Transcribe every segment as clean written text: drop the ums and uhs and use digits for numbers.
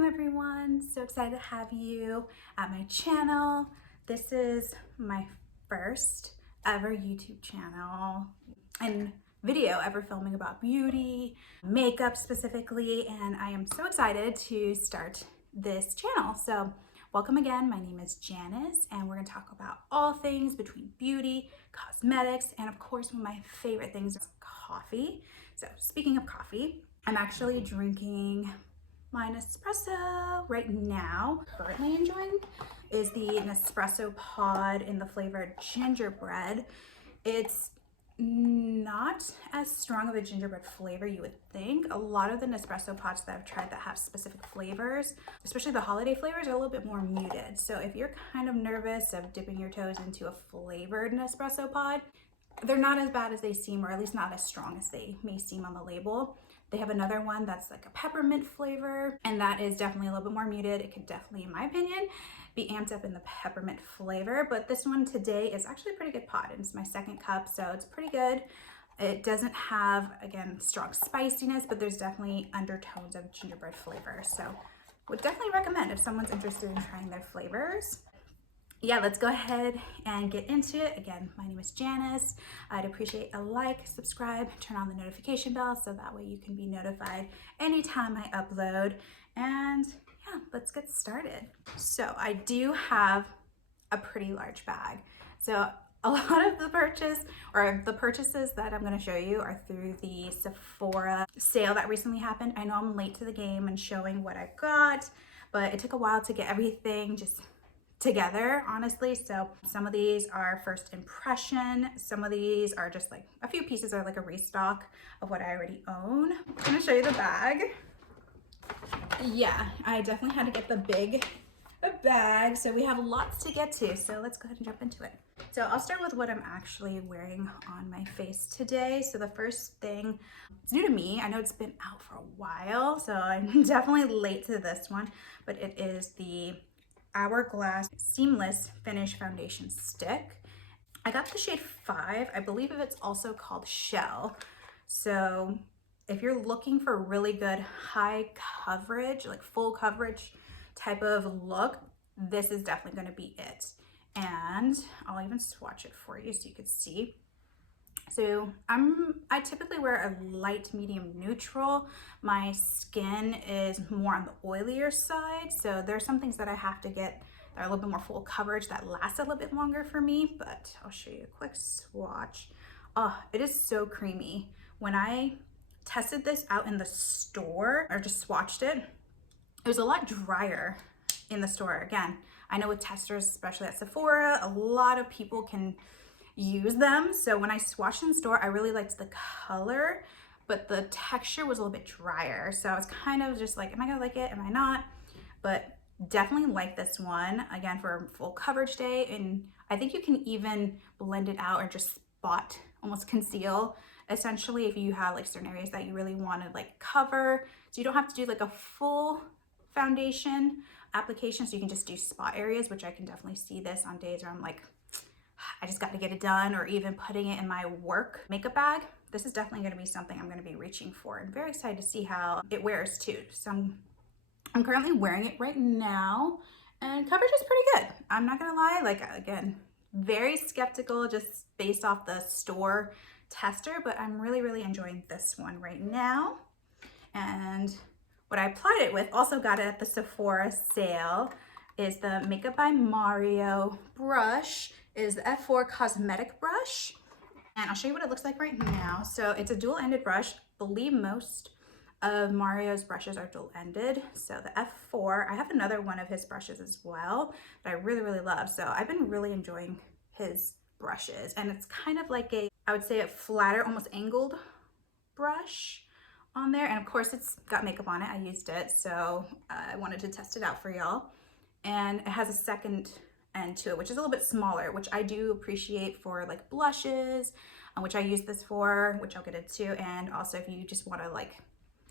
Welcome everyone, so excited to have you at my channel. This is my first ever YouTube channel and video ever filming about beauty, makeup specifically, and I am so excited to start this channel. So welcome again, my name is Janice and we're gonna talk about all things between beauty, cosmetics, and of course one of my favorite things is coffee. So speaking of coffee, I'm actually drinking my Nespresso right now. Currently enjoying is the Nespresso pod in the flavor Gingerbread. It's not as strong of a gingerbread flavor you would think. A lot of the Nespresso pods that I've tried that have specific flavors, especially the holiday flavors, are a little bit more muted. So if you're kind of nervous of dipping your toes into a flavored Nespresso pod, they're not as bad as they seem, or at least not as strong as they may seem on the label. They have another one that's like a peppermint flavor, and that is definitely a little bit more muted. It could definitely, in my opinion, be amped up in the peppermint flavor, but this one today is actually a pretty good pod, and it's my second cup, so it's pretty good. It doesn't have, again, strong spiciness, but there's definitely undertones of gingerbread flavor, so would definitely recommend if someone's interested in trying their flavors. Yeah, let's go ahead and get into it. Again, my name is Janice. I'd appreciate a like, subscribe, turn on the notification bell so that way you can be notified anytime I upload. And yeah, let's get started. So I do have a pretty large bag. So a lot of the purchases that I'm going to show you are through the Sephora sale that recently happened. I know I'm late to the game and showing what I got, but it took a while to get everything just together, honestly. So some of these are first impression, some of these are just like a few pieces are like a restock of what I already own. I'm gonna show you the bag. Yeah, I definitely had to get the big bag, so we have lots to get to, so let's go ahead and jump into it. So I'll start with what I'm actually wearing on my face today. So the first thing, it's new to me. I know it's been out for a while, so I'm definitely late to this one, but it is the Hourglass Seamless Finish Foundation Stick. I got the shade 5. I believe it's also called Shell. So if you're looking for a really good high coverage, like full coverage type of look, this is definitely going to be it. And I'll even swatch it for you so you can see. So I typically wear a light, medium, neutral. My skin is more on the oilier side, so there's some things that I have to get that are a little bit more full coverage that lasts a little bit longer for me, but I'll show you a quick swatch. Oh, it is so creamy. When I tested this out in the store, or just swatched it, it was a lot drier in the store. Again, I know with testers, especially at Sephora, a lot of people can use them. So when I swatched in the store, I really liked the color, but the texture was a little bit drier. So I was kind of just like, am I gonna like it? Am I not? But definitely like this one, again, for a full coverage day. And I think you can even blend it out or just spot, almost conceal, essentially, if you have like certain areas that you really want to like cover. So you don't have to do like a full foundation application, so you can just do spot areas, which I can definitely see this on days where I'm like, I just got to get it done, or even putting it in my work makeup bag. This is definitely going to be something I'm going to be reaching for, and very excited to see how it wears too. So I'm currently wearing it right now, and coverage is pretty good. I'm not going to lie, like, again, very skeptical just based off the store tester, but I'm really enjoying this one right now. And what I applied it with, also got it at the Sephora sale, is the Makeup by Mario brush. Is the F4 cosmetic brush, and I'll show you what it looks like right now. So it's a dual-ended brush. I believe most of Mario's brushes are dual-ended. So the F4, I have another one of his brushes as well that I really love. So I've been really enjoying his brushes, and it's kind of like a, I would say, a flatter, almost angled brush on there. And of course it's got makeup on it. I used it, so I wanted to test it out for y'all. And it has a second end to it, which is a little bit smaller, which I do appreciate for like blushes, which I use this for, which I'll get into. And also if you just want to, like,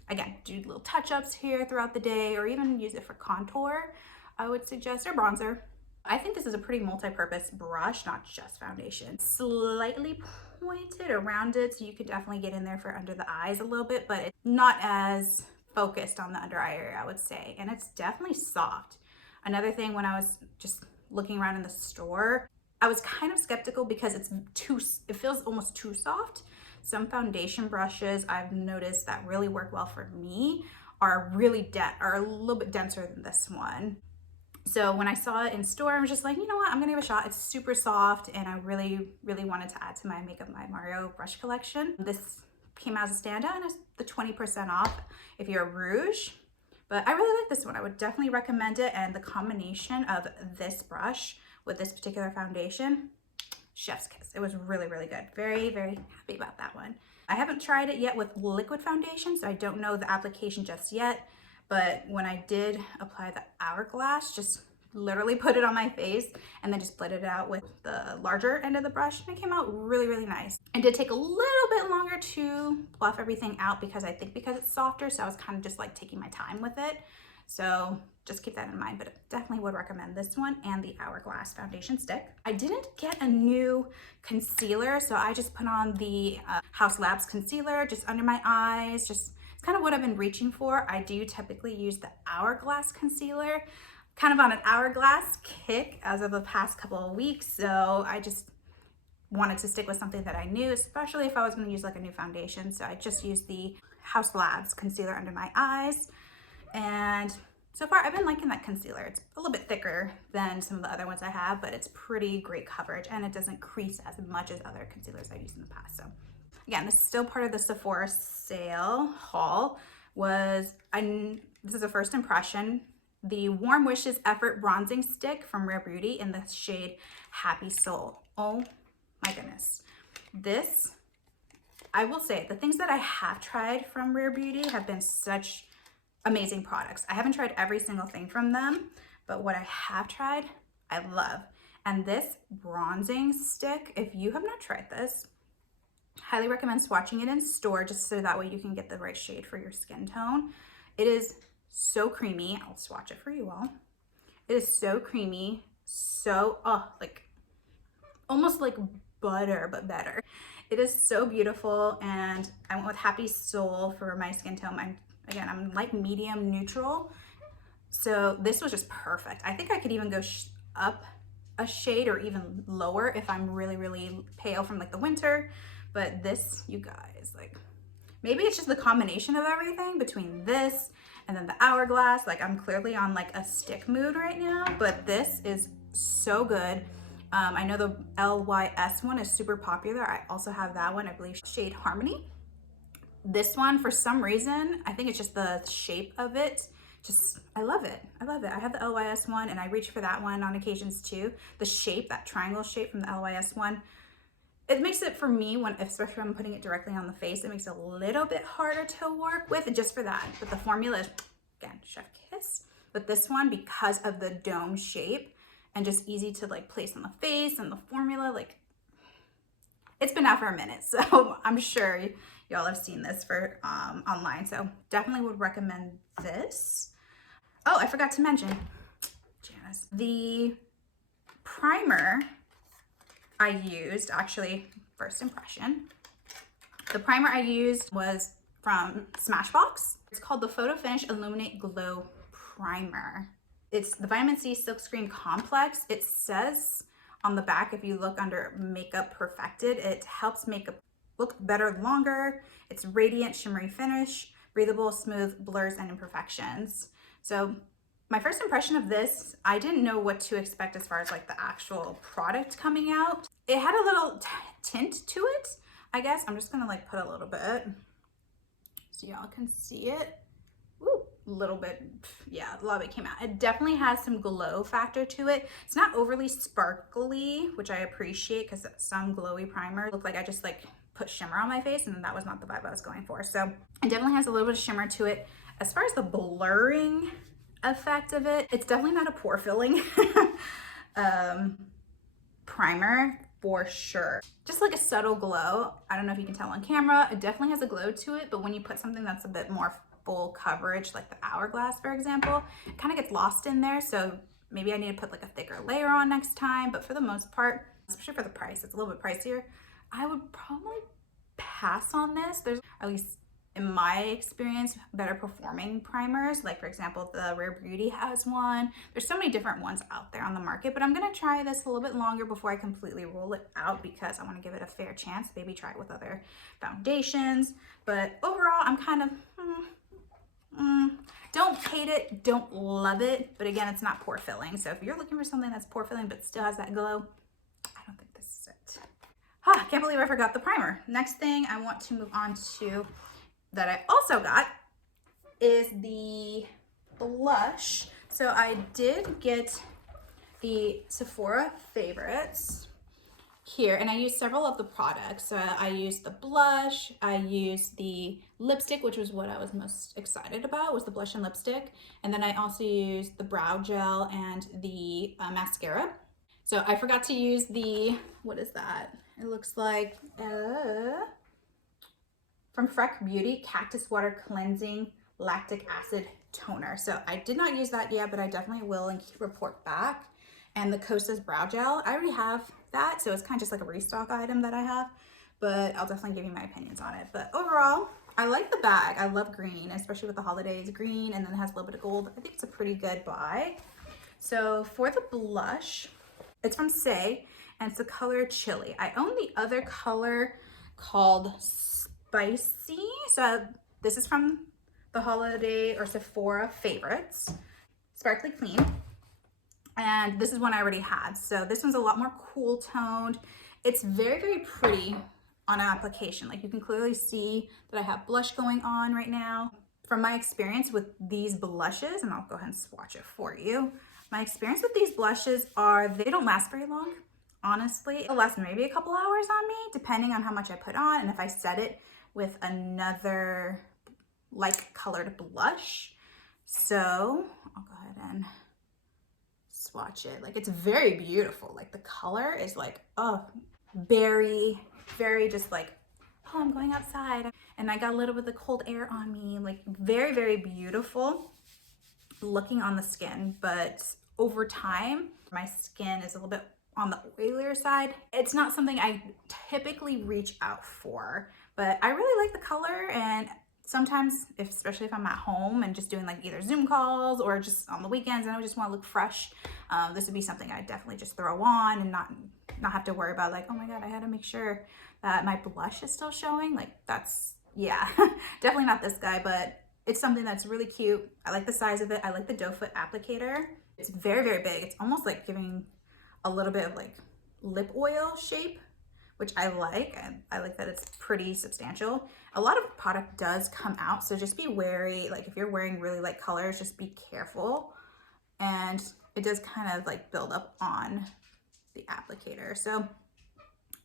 again, do little touch-ups here throughout the day, or even use it for contour, I would suggest, or bronzer. I think this is a pretty multi-purpose brush, not just foundation. Slightly pointed or rounded, so you could definitely get in there for under the eyes a little bit, but it's not as focused on the under eye area, I would say, and it's definitely soft. Another thing, when I was just looking around in the store, I was kind of skeptical because it feels almost too soft. Some foundation brushes I've noticed that really work well for me are a little bit denser than this one. So when I saw it in store, I was just like, you know what, I'm gonna give it a shot. It's super soft, and I really, really wanted to add to my Makeup by Mario brush collection. This came out as a standout, and it's the 20% off if you're a rouge. But I really like this one. I would definitely recommend it, and the combination of this brush with this particular foundation, chef's kiss. It was really, really good. Very, very happy about that one. I haven't tried it yet with liquid foundation, so I don't know the application just yet. But when I did apply the Hourglass, just literally put it on my face and then just blend it out with the larger end of the brush, and it came out really, really nice. It did take a little bit longer to fluff everything out because it's softer, so I was kind of just like taking my time with it. So just keep that in mind, but I definitely would recommend this one and the Hourglass foundation stick. I didn't get a new concealer, so I just put on the HAUS Labs concealer just under my eyes. It's kind of what I've been reaching for. I do typically use the Hourglass concealer, kind of on an Hourglass kick as of the past couple of weeks, so I just wanted to stick with something that I knew, especially if I was going to use like a new foundation. So I just used the HAUS Labs concealer under my eyes, and so far I've been liking that concealer. It's a little bit thicker than some of the other ones I have, but it's pretty great coverage, and it doesn't crease as much as other concealers I've used in the past. So again, this is still part of the Sephora sale haul. This is a first impression. The Warm Wishes Effort Bronzing Stick from Rare Beauty in the shade Happy Soul. Oh my goodness. This, I will say, the things that I have tried from Rare Beauty have been such amazing products. I haven't tried every single thing from them, but what I have tried, I love. And this bronzing stick, if you have not tried this, highly recommend swatching it in store, just so that way you can get the right shade for your skin tone. It is so creamy. I'll swatch it for you all. It is so creamy, so like almost like butter, but better. It is so beautiful, and I went with Happy Soul for my skin tone. I'm like medium neutral, so this was just perfect. I think I could even go up a shade or even lower if I'm really, really pale from like the winter. But this, you guys, like, maybe it's just the combination of everything between this and then the Hourglass. Like, I'm clearly on like a stick mood right now, but this is so good. I know the LYS one is super popular. I also have that one, I believe, shade Harmony. This one, for some reason, I think it's just the shape of it. I love it. I love it. I have the LYS one, and I reach for that one on occasions too. The shape, that triangle shape from the LYS one, it makes it, for me, especially when I'm putting it directly on the face, it makes it a little bit harder to work with just for that. But the formula is, again, chef kiss. But this one, because of the dome shape and just easy to like place on the face, and the formula, like, it's been out for a minute, so I'm sure y'all have seen this for online. So definitely would recommend this. Oh, I forgot to mention, Janice, the primer I used, actually, first impression, the primer I used was from Smashbox. It's called the Photo Finish Illuminate Glow Primer. It's the Vitamin C Silkscreen Complex. It says on the back, if you look under Makeup Perfected, it helps makeup look better longer. It's radiant, shimmery finish, breathable, smooth, blurs, and imperfections. So my first impression of this, I didn't know what to expect as far as like the actual product coming out. It had a little tint to it, I guess. I'm just gonna like put a little bit so y'all can see it. Ooh, a little bit, yeah, a lot of it came out. It definitely has some glow factor to it. It's not overly sparkly, which I appreciate, because some glowy primers look like I just like put shimmer on my face, and that was not the vibe I was going for. So it definitely has a little bit of shimmer to it. As far as the blurring effect of it, it's definitely not a pore filling primer for sure. Just like a subtle glow. I don't know if you can tell on camera, it definitely has a glow to it, but when you put something that's a bit more full coverage, like the Hourglass, for example, it kind of gets lost in there. So maybe I need to put like a thicker layer on next time, but for the most part, especially for the price, it's a little bit pricier, I would probably pass on this. There's, at least in my experience, better performing primers. Like for example, the Rare Beauty has one. There's so many different ones out there on the market, but I'm gonna try this a little bit longer before I completely roll it out because I wanna give it a fair chance. Maybe try it with other foundations. But overall, I'm kind of, don't hate it, don't love it. But again, it's not pore filling. So if you're looking for something that's pore filling but still has that glow, I don't think this is it. I can't believe I forgot the primer. Next thing I want to move on to that I also got is the blush. So I did get the Sephora favorites here, and I used several of the products. So I used the blush, I used the lipstick, which was what I was most excited about, was the blush and lipstick. And then I also used the brow gel and the mascara. So I forgot to use the, what is that? It looks like, from Freck Beauty, Cactus Water Cleansing Lactic Acid Toner. So I did not use that yet, but I definitely will and report back. And the Kosas Brow Gel, I already have that, so it's kind of just like a restock item that I have, but I'll definitely give you my opinions on it. But overall, I like the bag. I love green, especially with the holidays. Green, and then it has a little bit of gold. I think it's a pretty good buy. So for the blush, it's from Say, and it's the color Chili. I own the other color called Spicy. So this is from the holiday or Sephora favorites, Sparkly Clean. And this is one I already had. So this one's a lot more cool toned. It's very, very pretty on application. Like you can clearly see that I have blush going on right now. From my experience with these blushes, and I'll go ahead and swatch it for you. My experience with these blushes are they don't last very long. Honestly, it'll last maybe a couple hours on me, depending on how much I put on and if I set it with another like colored blush. So I'll go ahead and swatch it. Like it's very beautiful. Like the color is like, oh, very just like, oh, I'm going outside. And I got a little bit of the cold air on me. Like very, very beautiful looking on the skin. But over time, my skin is a little bit on the oilier side. It's not something I typically reach out for, but I really like the color. And sometimes, especially if I'm at home and just doing like either Zoom calls or just on the weekends and I just want to look fresh, this would be something I definitely just throw on and not have to worry about like, oh my God, I had to make sure that my blush is still showing. Like that's, yeah, definitely not this guy, but it's something that's really cute. I like the size of it. I like the doe foot applicator. It's very, very big. It's almost like giving a little bit of like lip oil shape, which I like. I like that it's pretty substantial. A lot of product does come out, so just be wary. Like if you're wearing really light colors, just be careful. And it does kind of like build up on the applicator. So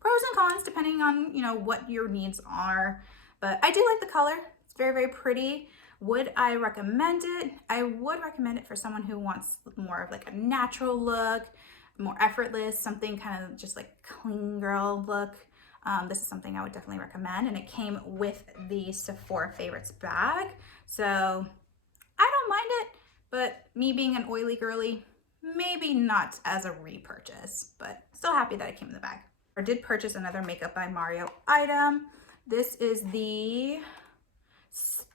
pros and cons depending on, you know, what your needs are. But I do like the color. It's very, very pretty. Would I recommend it? I would recommend it for someone who wants more of like a natural look, more effortless, something kind of just like clean girl look. This is something I would definitely recommend, and it came with the Sephora favorites bag, so I don't mind it. But me being an oily girly, maybe not as a repurchase, but still happy that it came in the bag. I did purchase another Makeup by Mario item. This is the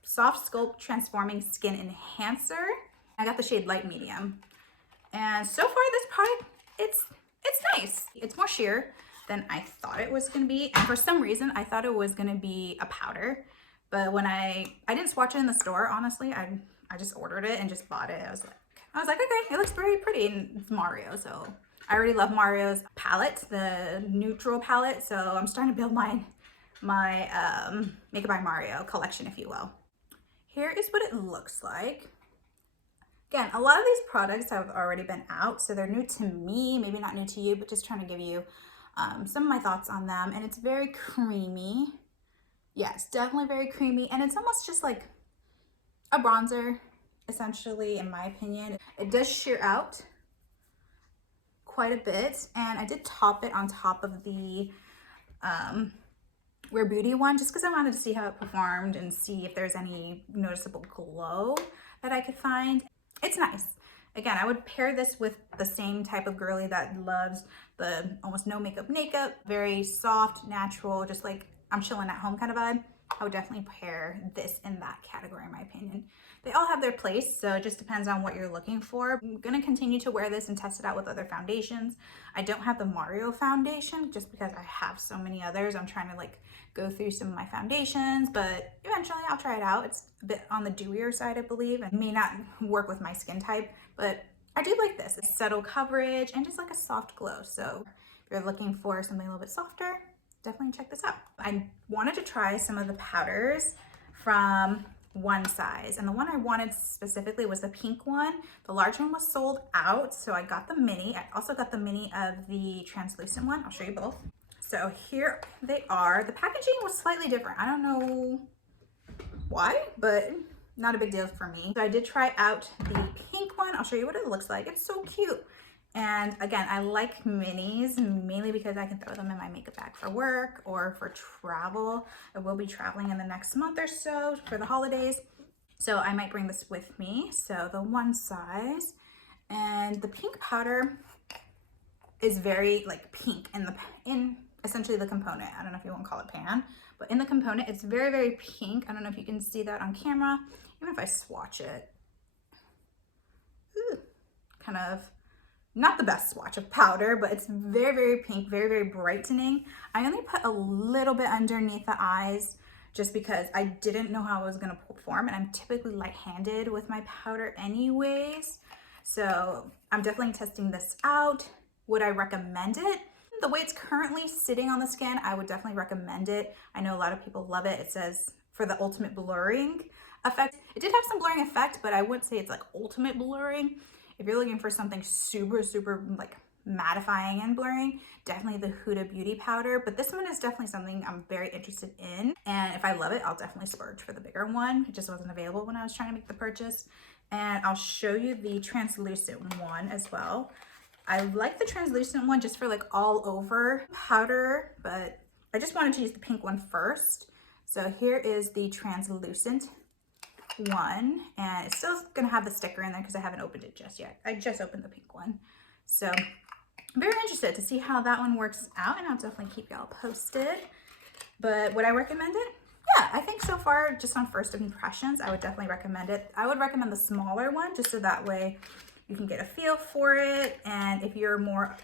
SoftSculpt Transforming Skin Enhancer. I got the shade Light Medium, and so far this product, it's nice. It's more sheer than I thought it was going to be, and for some reason I thought it was going to be a powder, but when I didn't swatch it in the store, honestly. I just ordered it and just bought it. I was like, okay, it looks very pretty, and it's Mario, so I already love Mario's palette, the neutral palette, so I'm starting to build my Makeup by Mario collection, if you will. Here is what it looks like. Again, a lot of these products have already been out, so they're new to me, maybe not new to you, but just trying to give you some of my thoughts on them. And it's very creamy. Yes, definitely very creamy, and it's almost just like a bronzer, essentially, in my opinion. It does sheer out quite a bit, and I did top it on top of the Rare Beauty one, just because I wanted to see how it performed and see if there's any noticeable glow that I could find. It's nice. Again, I would pair this with the same type of girly that loves the almost no makeup, very soft, natural, just like I'm chilling at home kind of vibe. I would definitely pair this in that category in my opinion. They all have their place, so it just depends on what you're looking for. I'm gonna continue to wear this and test it out with other foundations. I don't have the Mario foundation just because I have so many others. I'm trying to like go through some of my foundations, but eventually I'll try it out. It's a bit on the dewier side, I believe, and may not work with my skin type, but I do like this. It's subtle coverage and just like a soft glow. So if you're looking for something a little bit softer, definitely check this out. I wanted to try some of the powders from One Size, and the one I wanted specifically was the pink one. The large one was sold out, so I got the mini. I also got the mini of the translucent one. I'll show you both. So here they are. The packaging was slightly different. I don't know why, but not a big deal for me. So I did try out the pink one. I'll show you what it looks like. It's so cute. And again, I like minis mainly because I can throw them in my makeup bag for work or for travel. I will be traveling in the next month or so for the holidays, so I might bring this with me. So the One Size, and the pink powder is very like pink in essentially the component. I don't know if you want to call it pan, but in the component it's very, very pink. I don't know if you can see that on camera. Even if I swatch it, ooh, kind of not the best swatch of powder, but it's very, very pink, very, very brightening. I only put a little bit underneath the eyes just because I didn't know how I was going to perform, and I'm typically light-handed with my powder anyways. So I'm definitely testing this out. Would I recommend it? The way it's currently sitting on the skin, I would definitely recommend it. I know a lot of people love it. It says for the ultimate blurring effect. It did have some blurring effect, but I wouldn't say it's like ultimate blurring. If you're looking for something super, super like mattifying and blurring, definitely the Huda Beauty powder. But this one is definitely something I'm very interested in. And if I love it, I'll definitely splurge for the bigger one. It just wasn't available when I was trying to make the purchase. And I'll show you the translucent one as well. I like the translucent one just for like all over powder, but I just wanted to use the pink one first. So here is the translucent one, and it's still gonna have the sticker in there because I haven't opened it just yet. I just opened the pink one, so I'm very interested to see how that one works out, and I'll definitely keep y'all posted. But would I recommend it? Yeah, I think so far, just on first impressions, I would definitely recommend it. I would recommend the smaller one just so that way you can get a feel for it, and if you're more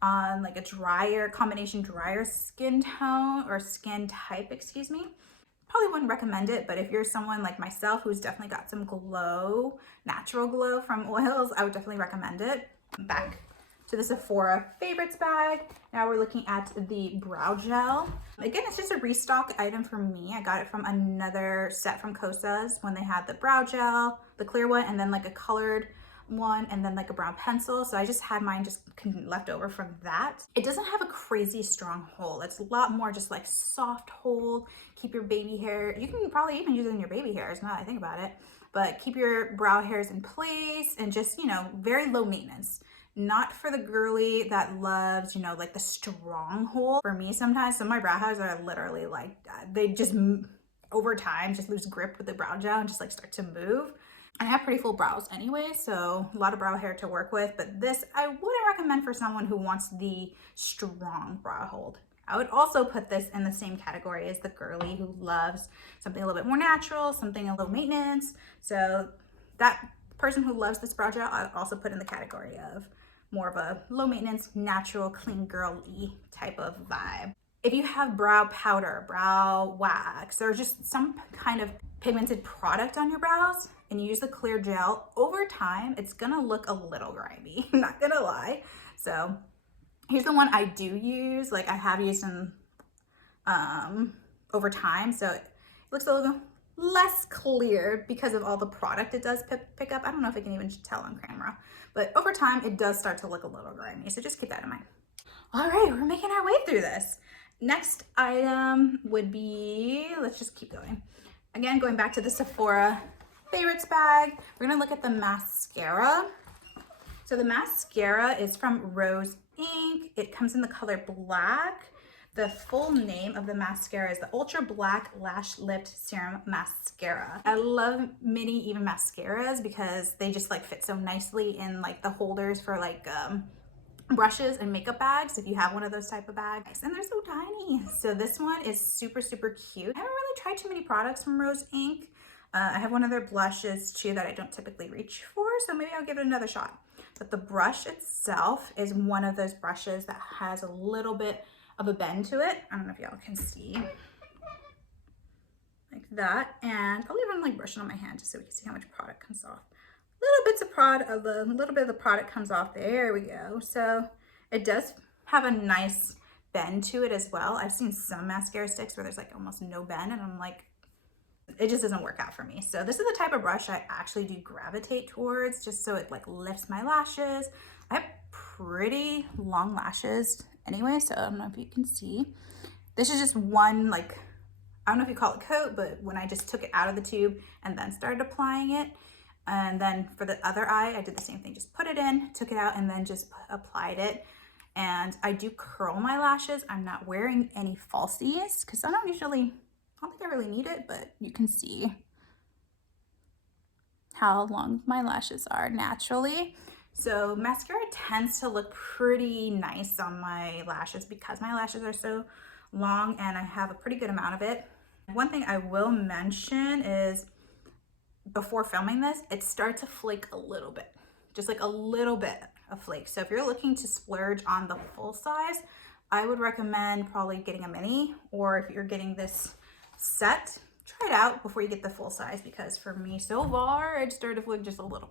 on like a drier combination drier skin tone or skin type, excuse me, probably wouldn't recommend it. But if you're someone like myself who's definitely got some glow, natural glow from oils, I would definitely recommend it. Back to the Sephora favorites bag. Now we're looking at the brow gel. Again, it's just a restock item for me. I got it from another set from Kosas when they had the brow gel, the clear one, and then like a colored one, and then like a brown pencil. So I just had mine just left over from that. It doesn't have a crazy strong hold. It's a lot more just like soft hold. Keep your baby hair, you can probably even use it in your baby hairs now that I think about it, but keep your brow hairs in place, and just, you know, very low maintenance. Not for the girly that loves, you know, like the strong hold. For me, sometimes some of my brow hairs are literally like, they just over time just lose grip with the brow gel and just like start to move. I have pretty full brows anyway, so a lot of brow hair to work with, but this I wouldn't recommend for someone who wants the strong brow hold. I would also put this in the same category as the girly who loves something a little bit more natural, something a low maintenance. So that person who loves this brow gel, I would also put in the category of more of a low maintenance, natural, clean girly type of vibe. If you have brow powder, brow wax, or just some kind of pigmented product on your brows and you use the clear gel, over time, it's gonna look a little grimy, I'm not gonna lie. So here's the one I do use, like I have used them over time. So it looks a little less clear because of all the product it does pick up. I don't know if I can even tell on camera, but over time it does start to look a little grimy. So just keep that in mind. All right, we're making our way through this. Next item would be, let's just keep going. Again, going back to the Sephora favorites bag, we're gonna look at the mascara. So the mascara is from Rose Inc. It comes in the color black. The full name of the mascara is the Ultra Black Lash Lift Serum Mascara. I love mini even mascaras because they just like fit so nicely in like the holders for like brushes and makeup bags if you have one of those type of bags, and they're so tiny. So this one is super, super cute. I haven't really really try too many products from Rose Inc. I have one of their blushes too that I don't typically reach for, so maybe I'll give it another shot. But the brush itself is one of those brushes that has a little bit of a bend to it. I don't know if y'all can see. Like that. And I'll even like brush it on my hand just so we can see how much product comes off. Little bit of the product comes off. There we go. So it does have a nice bend to it as well. I've seen some mascara sticks where there's like almost no bend, and I'm like, it just doesn't work out for me. So this is the type of brush I actually do gravitate towards, just so it like lifts my lashes. I have pretty long lashes anyway, so I don't know if you can see. This is just one, like, I don't know if you call it coat, but when I just took it out of the tube and then started applying it. And then for the other eye, I did the same thing, just put it in, took it out, and then just applied it. And I do curl my lashes. I'm not wearing any falsies because I don't think I really need it, but you can see how long my lashes are naturally. So mascara tends to look pretty nice on my lashes because my lashes are so long and I have a pretty good amount of it. One thing I will mention is before filming this, it started to flake a little bit, just like a little bit of flake. So if you're looking to splurge on the full size, I would recommend probably getting a mini, or if you're getting this set, try it out before you get the full size, because for me so far, it started to flake just a little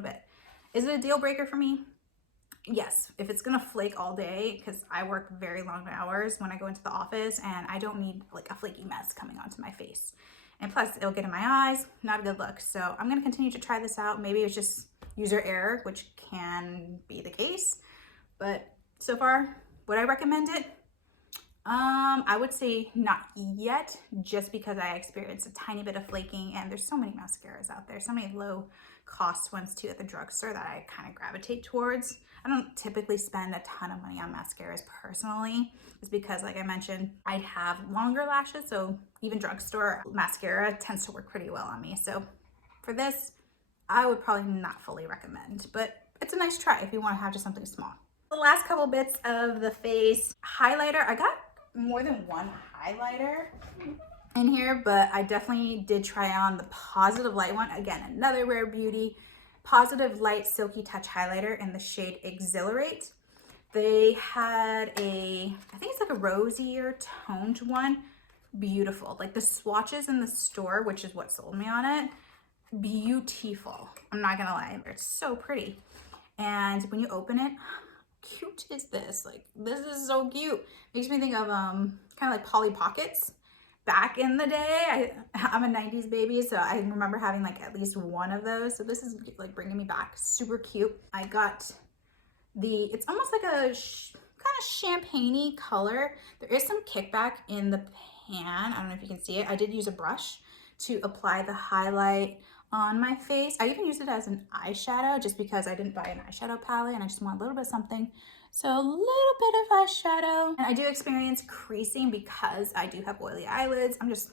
bit. Is it a deal breaker for me? Yes, if it's gonna flake all day, because I work very long hours when I go into the office and I don't need like a flaky mess coming onto my face. And plus it'll get in my eyes, not a good look. So I'm gonna continue to try this out. Maybe it's just user error, which can be the case. But so far, would I recommend it? I would say not yet, just because I experienced a tiny bit of flaking, and there's so many mascaras out there, so many low cost ones too at the drugstore that I kind of gravitate towards. I don't typically spend a ton of money on mascaras personally, just because, like I mentioned, I have longer lashes, so even drugstore mascara tends to work pretty well on me. So for this, I would probably not fully recommend, but it's a nice try if you want to have just something small. The last couple bits of the face highlighter, I got more than one highlighter in here, but I definitely did try on the Positive Light one. Again, another Rare Beauty Positive Light Silky Touch highlighter in the shade Exhilarate. They had I think it's like a rosier toned one. Beautiful. Like the swatches in the store, which is what sold me on it, beautiful. I'm not gonna lie, it's so pretty. And when you open it, cute is this? Like, this is so cute. Makes me think of kind of like Polly Pockets back in the day. I'm a 90s baby, so I remember having like at least one of those. So this is like bringing me back. Super cute. I got it's almost like a kind of champagne-y color. There is some kickback in the pan. I don't know if you can see it. I did use a brush to apply the highlight on my face. I even used it as an eyeshadow just because I didn't buy an eyeshadow palette and I just want a little bit of something. So a little bit of eyeshadow. And I do experience creasing because I do have oily eyelids. I just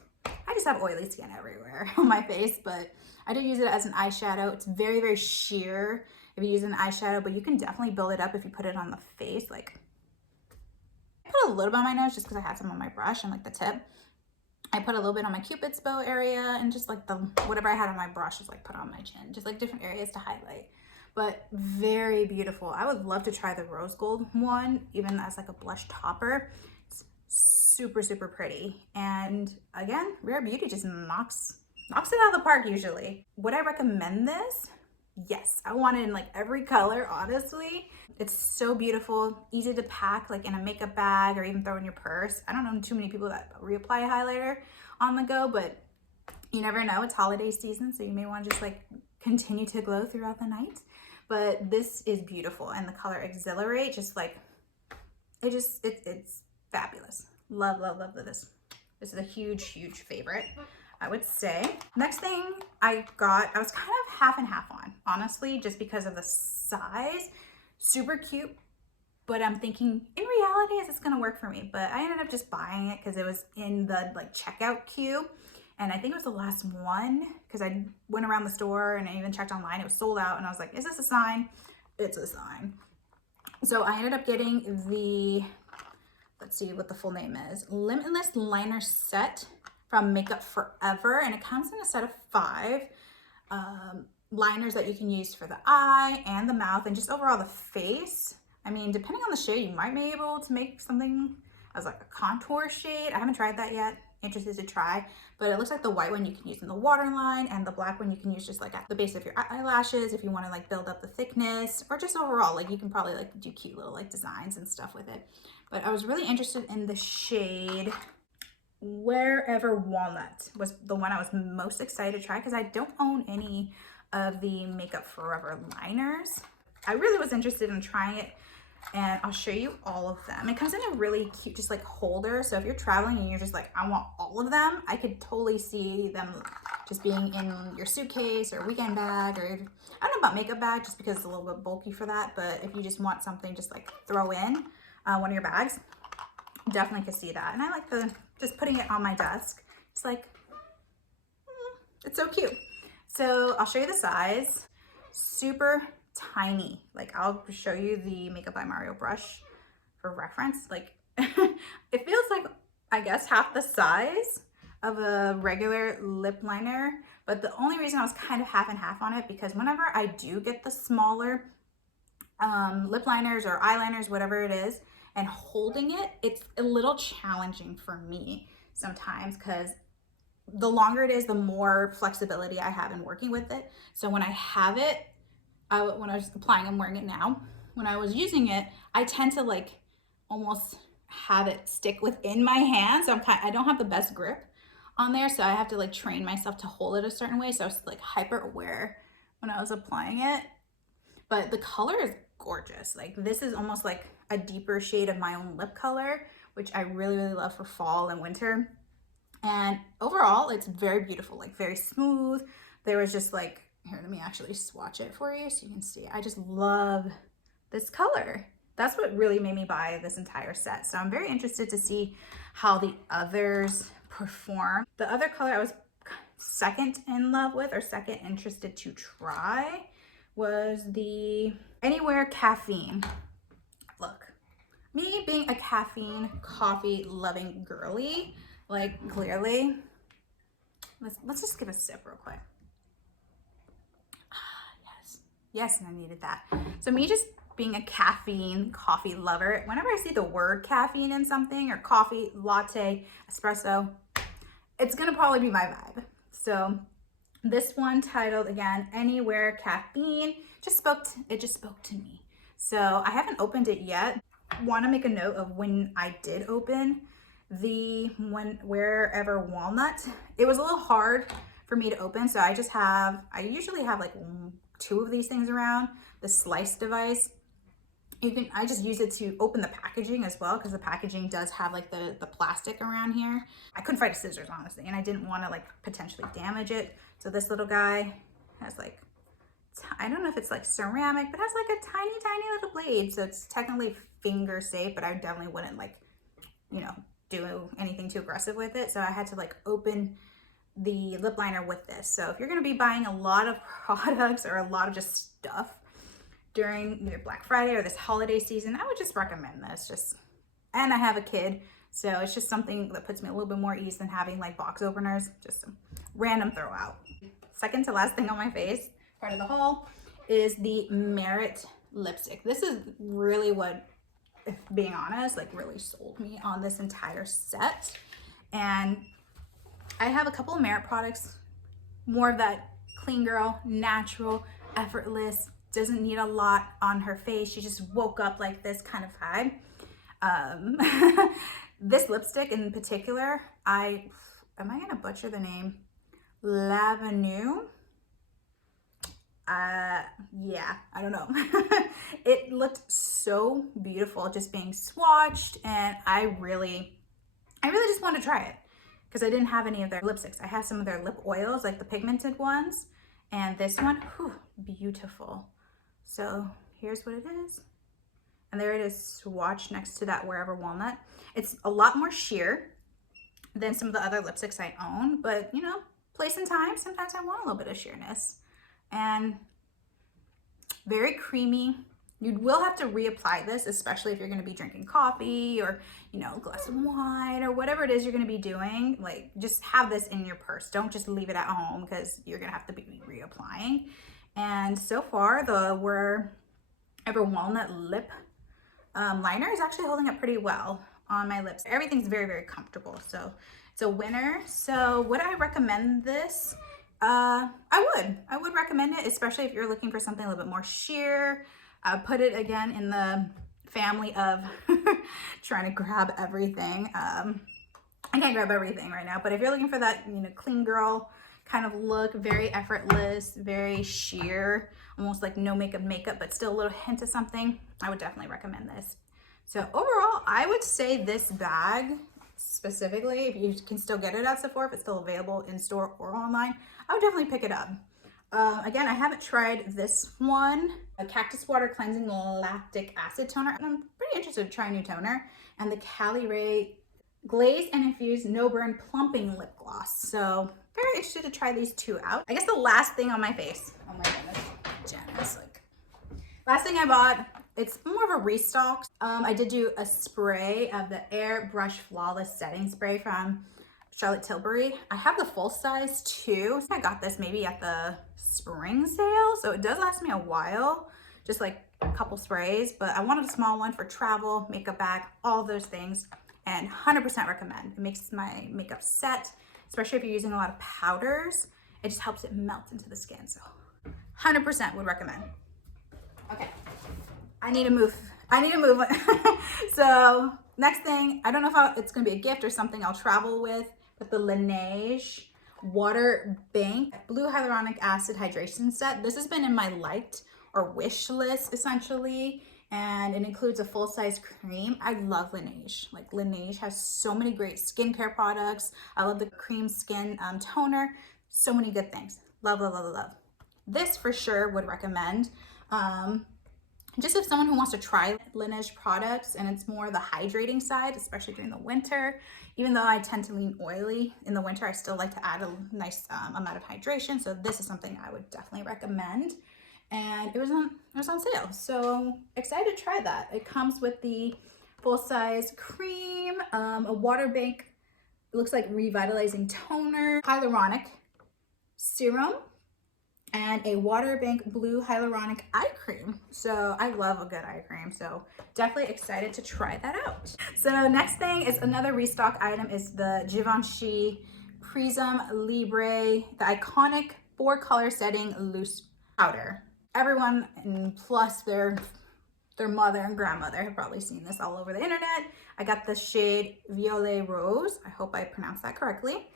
have oily skin everywhere on my face, but I do use it as an eyeshadow. It's very, very sheer if you use an eyeshadow, but you can definitely build it up if you put it on the face. Like, I put a little bit on my nose just because I had some on my brush and like the tip. I put a little bit on my Cupid's bow area, and just like whatever I had on my brush is like put on my chin, just like different areas to highlight. But very beautiful. I would love to try the rose gold one, even as like a blush topper. It's super, super pretty. And again, Rare Beauty just knocks it out of the park usually. Would I recommend this? Yes, I want it in like every color, honestly. It's so beautiful, easy to pack like in a makeup bag or even throw in your purse. I don't know too many people that reapply a highlighter on the go, but you never know. It's holiday season, so you may want to just like continue to glow throughout the night. But this is beautiful, and the color Exhilarate, just like, it's fabulous. Love, love, love this. This is a huge, huge favorite, I would say. Next thing I got, I was kind of half and half on, honestly, just because of the size. Super cute, but I'm thinking, in reality, is this gonna work for me? But I ended up just buying it because it was in the like checkout queue. And I think it was the last one because I went around the store and I even checked online. It was sold out, and I was like, is this a sign? It's a sign. So I ended up getting let's see what the full name is. Limitless Liner Set from Makeup Forever, and it comes in a set of 5 liners that you can use for the eye and the mouth and just overall the face. I mean, depending on the shade, you might be able to make something as like a contour shade. I haven't tried that yet. Interested to try, but it looks like the white one you can use in the waterline, and the black one you can use just like at the base of your eyelashes if you want to like build up the thickness, or just overall, like you can probably like do cute little like designs and stuff with it. But I was really interested in the shade Wherever Walnut was the one I was most excited to try, because I don't own any of the Makeup Forever liners. I really was interested in trying it, and I'll show you all of them. It comes in a really cute just like holder, so if you're traveling and you're just like, I want all of them, I could totally see them just being in your suitcase or weekend bag, or I don't know about makeup bag just because it's a little bit bulky for that, but if you just want something just like throw in one of your bags, definitely could see that. And I like the just putting it on my desk. It's like, it's so cute. So I'll show you the size. Super tiny. Like, I'll show you the Makeup by Mario brush for reference. Like, it feels like, I guess, half the size of a regular lip liner, but the only reason I was kind of half and half on it, because whenever I do get the smaller lip liners or eyeliners, whatever it is, and holding it, it's a little challenging for me sometimes, because the longer it is, the more flexibility I have in working with it. So when I have it, when I was applying, I'm wearing it now. When I was using it, I tend to like almost have it stick within my hand. So I don't have the best grip on there. So I have to like train myself to hold it a certain way. So I was like hyper aware when I was applying it. But the color is gorgeous. Like, this is almost like a deeper shade of my own lip color, which I really, really love for fall and winter. And overall, it's very beautiful, like very smooth. There was just like, here, let me actually swatch it for you so you can see. I just love this color. That's what really made me buy this entire set. So I'm very interested to see how the others perform. The other color I was second in love with, or second interested to try, was the Anywhere Caffeine. Look, me being a caffeine coffee loving girly, like, clearly, let's just give a sip real quick. Yes, and I needed that. So me just being a caffeine coffee lover, whenever I see the word caffeine in something, or coffee, latte, espresso, it's gonna probably be my vibe. So this one, titled again, Anywhere Caffeine, just spoke to me. So I haven't opened it yet. Want to make a note of when I did open the Wherever Walnut. It was a little hard for me to open, so I usually have like 2 of these things around. The slice device, I just use it to open the packaging as well, because the packaging does have like the plastic around here. I couldn't find scissors, honestly, and I didn't want to like potentially damage it. So this little guy has like, I don't know if it's like ceramic, but has like a tiny, tiny little blade. So it's technically finger safe, but I definitely wouldn't like, you know, do anything too aggressive with it. So I had to like open the lip liner with this. So if you're going to be buying a lot of products or a lot of just stuff during either Black Friday or this holiday season, I would just recommend this. And I have a kid, so it's just something that puts me a little bit more ease than having like box openers, just some random throw out. Second to last thing on my face, part of the haul, is the Merit lipstick. This is really what, if being honest, like really sold me on this entire set. And I have a couple of Merit products, more of that clean girl, natural, effortless, doesn't need a lot on her face. She just woke up like this kind of vibe. This lipstick in particular, am I gonna butcher the name? Lavenue. Yeah, I don't know. It looked so beautiful just being swatched, and I really just wanted to try it because I didn't have any of their lipsticks. I have some of their lip oils, like the pigmented ones, and this one, whew, beautiful. So here's what it is. And there it is swatched next to that Wherever Walnut. It's a lot more sheer than some of the other lipsticks I own, but you know, place and time, sometimes I want a little bit of sheerness. And very creamy, You will have to reapply this, especially if you're going to be drinking coffee or, you know, a glass of wine or whatever it is you're going to be doing. Like, just have this in your purse. Don't just leave it at home because you're going to have to be reapplying. And so far, the Ever Walnut Lip liner is actually holding up pretty well on my lips. Everything's very, very comfortable. So it's a winner. So would I recommend this? I would recommend it, especially if you're looking for something a little bit more sheer. Put it again in the family of trying to grab everything. I can't grab everything right now, but if you're looking for that, you know, clean girl kind of look, very effortless, very sheer, almost like no makeup, but still a little hint of something, I would definitely recommend this. So overall, I would say this bag specifically, if you can still get it at Sephora, if it's still available in store or online, I would definitely pick it up. Again, I haven't tried this one, a Cactus Water Cleansing Lactic Acid Toner. I'm pretty interested to try a new toner. And the Cali Ray Glazed and Infused No Burn Plumping Lip Gloss. So very interested to try these two out. I guess the last thing on my face, oh my goodness, Janice, like, last thing I bought, it's more of a restock. I did do a spray of the Airbrush Flawless Setting Spray from Charlotte Tilbury. I have the full size too. I got this maybe at the spring sale, so it does last me a while, just like a couple sprays, but I wanted a small one for travel, makeup bag, all those things, and 100% recommend. It makes my makeup set, especially if you're using a lot of powders. It just helps it melt into the skin, so 100% would recommend. Okay, I need to move. So next thing, I don't know if it's gonna be a gift or something I'll travel with, but the Laneige Water Bank Blue Hyaluronic Acid Hydration Set. This has been in my liked or wish list essentially, and it includes a full-size cream. I love Laneige. Like, Laneige has so many great skincare products. I love the cream skin toner. So many good things. Love, love, love, love. This for sure would recommend. Just if someone who wants to try Laneige products and it's more the hydrating side, especially during the winter. Even though I tend to lean oily in the winter, I still like to add a nice amount of hydration. So this is something I would definitely recommend. And it was on sale, so excited to try that. It comes with the full-size cream, a water bank, it looks like revitalizing toner, hyaluronic serum, and a water bank blue hyaluronic eye cream. So I love a good eye cream, so definitely excited to try that out. So next thing is another restock item, is the Givenchy Prism Libre, the iconic 4-color setting loose powder. Everyone, and plus their mother and grandmother, have probably seen this all over the internet. I got the shade Violet Rose. I hope I pronounced that correctly.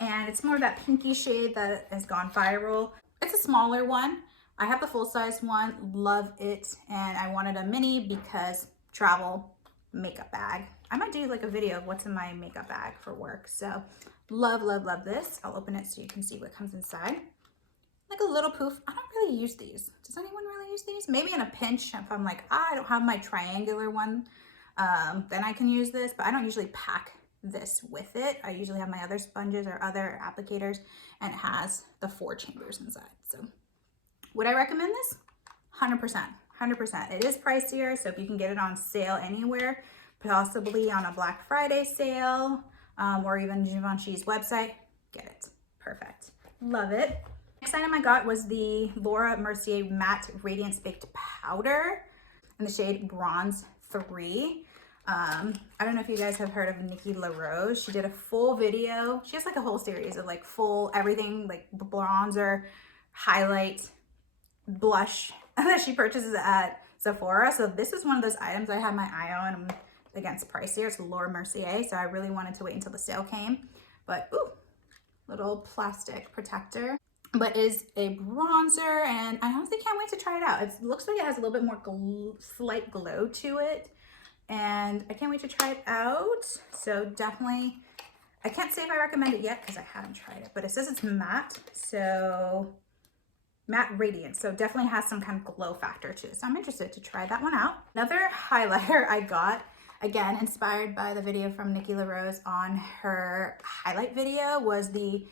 And it's more of that pinky shade that has gone viral. It's a smaller one. I have the full-size one, love it. And I wanted a mini because travel, makeup bag. I might do like a video of what's in my makeup bag for work. So love, love, love this. I'll open it so you can see what comes inside. Like a little poof. I don't really use these. Does anyone really use these? Maybe in a pinch, if I'm like, I don't have my triangular one, then I can use this, but I don't usually pack this with it. I usually have my other sponges or other applicators, and it has the 4 chambers inside. So would I recommend this? 100%, 100%. It is pricier, so if you can get it on sale anywhere, possibly on a Black Friday sale, or even Givenchy's website, get it. Perfect. Love it. Next item I got was the Laura Mercier Matte Radiance Baked Powder in the shade Bronze 3. I don't know if you guys have heard of Nikki LaRose. She did a full video. She has like a whole series of like full everything, like bronzer, highlight, blush that she purchases at Sephora. So this is one of those items I have my eye on. Again, it's pricier. It's Laura Mercier, so I really wanted to wait until the sale came. But ooh, little plastic protector. But is a bronzer, and I honestly can't wait to try it out. It looks like it has a little bit more slight glow to it, and I can't wait to try it out. So definitely, I can't say if I recommend it yet because I haven't tried it, but it says it's matte, so matte radiance, so definitely has some kind of glow factor to it. So I'm interested to try that one out. Another highlighter I got, again inspired by the video from Nikki LaRose on her highlight video, was the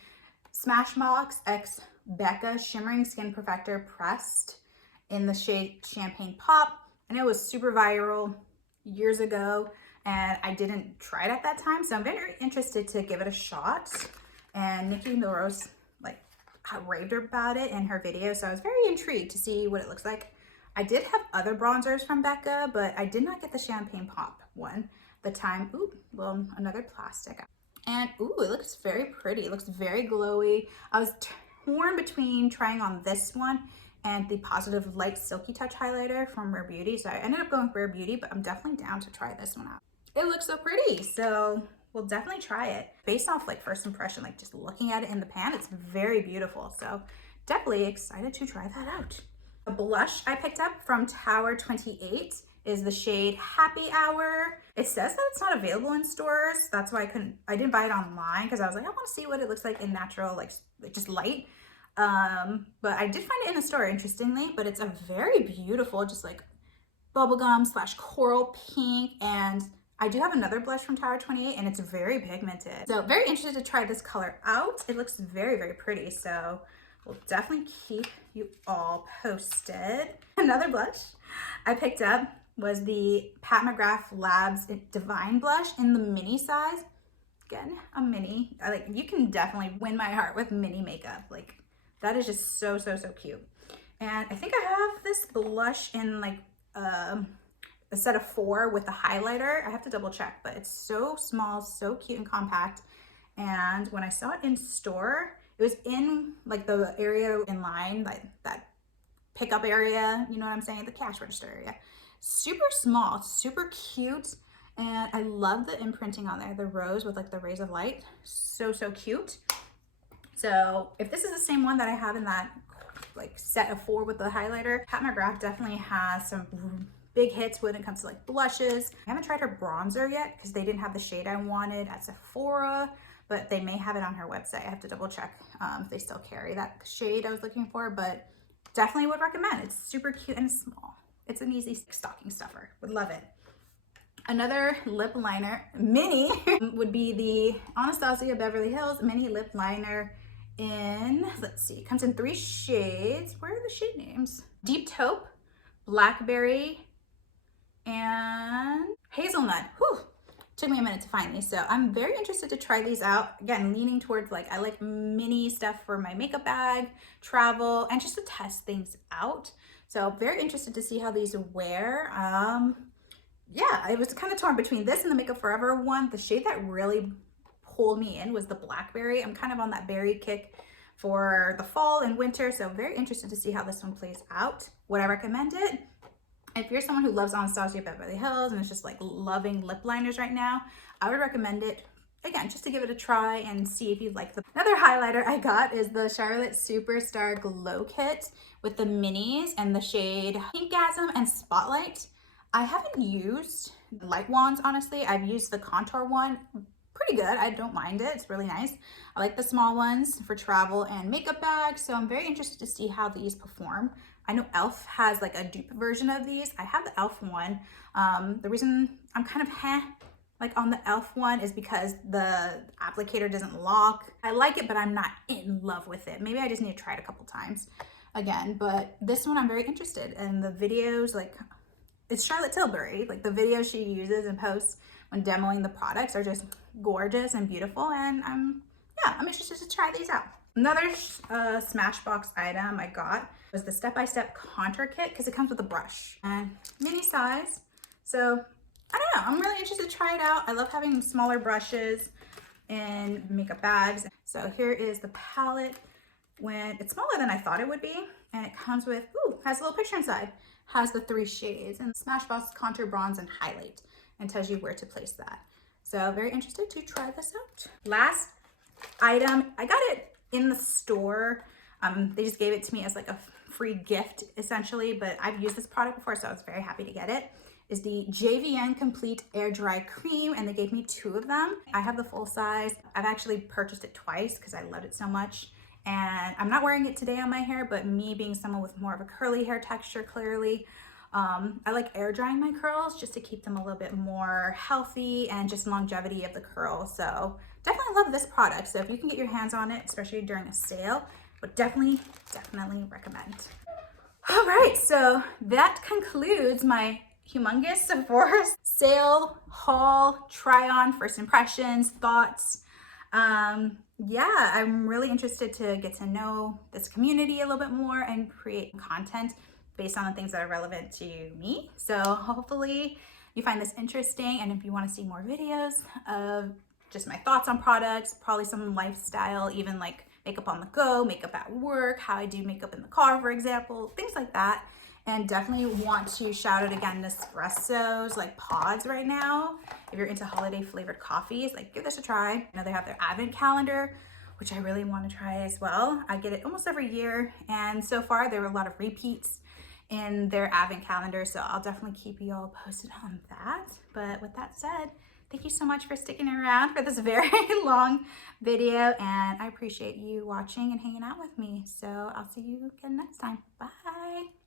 Smashbox X Becca Shimmering Skin Perfector Pressed. in the shade Champagne Pop. I know it was super viral years ago and I didn't try it at that time, so I'm very interested to give it a shot. And Nikki Milrose like raved about it in her video, so I was very intrigued to see what it looks like. I did have other bronzers from Becca, but I did not get the Champagne Pop one the time. Ooh, well, another plastic. And ooh, it looks very pretty. It looks very glowy. I was torn between trying on this one and the Positive Light Silky Touch highlighter from Rare Beauty. So I ended up going with Rare Beauty, but I'm definitely down to try this one out. It looks so pretty, so we'll definitely try it. Based off like first impression, like just looking at it in the pan, it's very beautiful. So definitely excited to try that out. A blush I picked up from Tower 28 is the shade Happy Hour. It says that it's not available in stores. That's why I didn't buy it online, because I was like, I want to see what it looks like in natural, like just light. But I did find it in the store, interestingly, but it's a very beautiful, just like bubblegum / coral pink. And I do have another blush from Tower 28 and it's very pigmented. So very interested to try this color out. It looks very, very pretty. So we'll definitely keep you all posted. Another blush I picked up was the Pat McGrath Labs Divine Blush in the mini size. Again, a mini. You can definitely win my heart with mini makeup. Like, that is just so, so, so cute. And I think I have this blush in like a set of 4 with a highlighter. I have to double check, but it's so small, so cute and compact. And when I saw it in store, it was in like the area in line, like that pickup area, you know what I'm saying? The cash register area. Super small, super cute. And I love the imprinting on there, the rose with like the rays of light. So, so cute. So if this is the same one that I have in that like set of 4 with the highlighter, Pat McGrath definitely has some big hits when it comes to like blushes. I haven't tried her bronzer yet because they didn't have the shade I wanted at Sephora, but they may have it on her website. I have to double check if they still carry that shade I was looking for, but definitely would recommend. It's super cute and small. It's an easy stocking stuffer. Would love it. Another lip liner, mini, would be the Anastasia Beverly Hills mini lip liner in, let's see, it comes in 3 shades. Where are the shade names? Deep Taupe, Blackberry, and Hazelnut. Whew. Took me a minute to find these, so I'm very interested to try these out. Again, leaning towards like, I like mini stuff for my makeup bag, travel, and just to test things out. So very interested to see how these wear. Yeah, I was kind of torn between this and the Makeup Forever one. The shade that really pulled me in was the Blackberry. I'm kind of on that berry kick for the fall and winter, so very interested to see how this one plays out. Would I recommend it? If you're someone who loves Anastasia Beverly Hills and is just like loving lip liners right now, I would recommend it. Again, just to give it a try and see if you like them. Another highlighter I got is the Charlotte Superstar Glow Kit with the minis and the shade Pinkgasm and Spotlight. I haven't used the light wands, honestly. I've used the contour one. Pretty good. I don't mind it. It's really nice. I like the small ones for travel and makeup bags, so I'm very interested to see how these perform. I know e.l.f. has like a dupe version of these. I have the e.l.f. one. The reason I'm kind of like on the e.l.f. one is because the applicator doesn't lock. I like it, but I'm not in love with it. Maybe I just need to try it a couple times again, but this one I'm very interested in. The videos, like, it's Charlotte Tilbury. Like, the videos she uses and posts when demoing the products are just gorgeous and beautiful, and I'm interested to try these out. Another Smashbox item I got was the step-by-step contour kit, because it comes with a brush and mini size. So I don't know, I'm really interested to try it out. I love having smaller brushes in makeup bags. So here is the palette. When it's smaller than I thought it would be, and it comes with, ooh, has a little picture inside, has the 3 shades and Smashbox Contour, Bronze, and Highlight, and tells you where to place that. So very interested to try this out. Last item, I got it in the store. They just gave it to me as like a free gift essentially, but I've used this product before, so I was very happy to get it. Is the JVN Complete Air Dry Cream, and they gave me 2 of them. I have the full size. I've actually purchased it twice because I loved it so much. And I'm not wearing it today on my hair, but me being someone with more of a curly hair texture, clearly, I like air drying my curls just to keep them a little bit more healthy and just longevity of the curl. So definitely love this product. So if you can get your hands on it, especially during a sale, would definitely recommend. All right, so that concludes my humongous Sephora sale haul, try on, first impressions, thoughts. Yeah, I'm really interested to get to know this community a little bit more and create content based on the things that are relevant to me. So hopefully you find this interesting, and if you want to see more videos of just my thoughts on products, probably some lifestyle, even like makeup on the go, makeup at work, how I do makeup in the car, for example, things like that. And definitely want to shout out again Nespresso's like pods right now. If you're into holiday flavored coffees, like give this a try. I know they have their advent calendar, which I really want to try as well. I get it almost every year, and so far there were a lot of repeats in their advent calendar, so I'll definitely keep you all posted on that. But with that said, thank you so much for sticking around for this very long video, and I appreciate you watching and hanging out with me. So I'll see you again next time. Bye.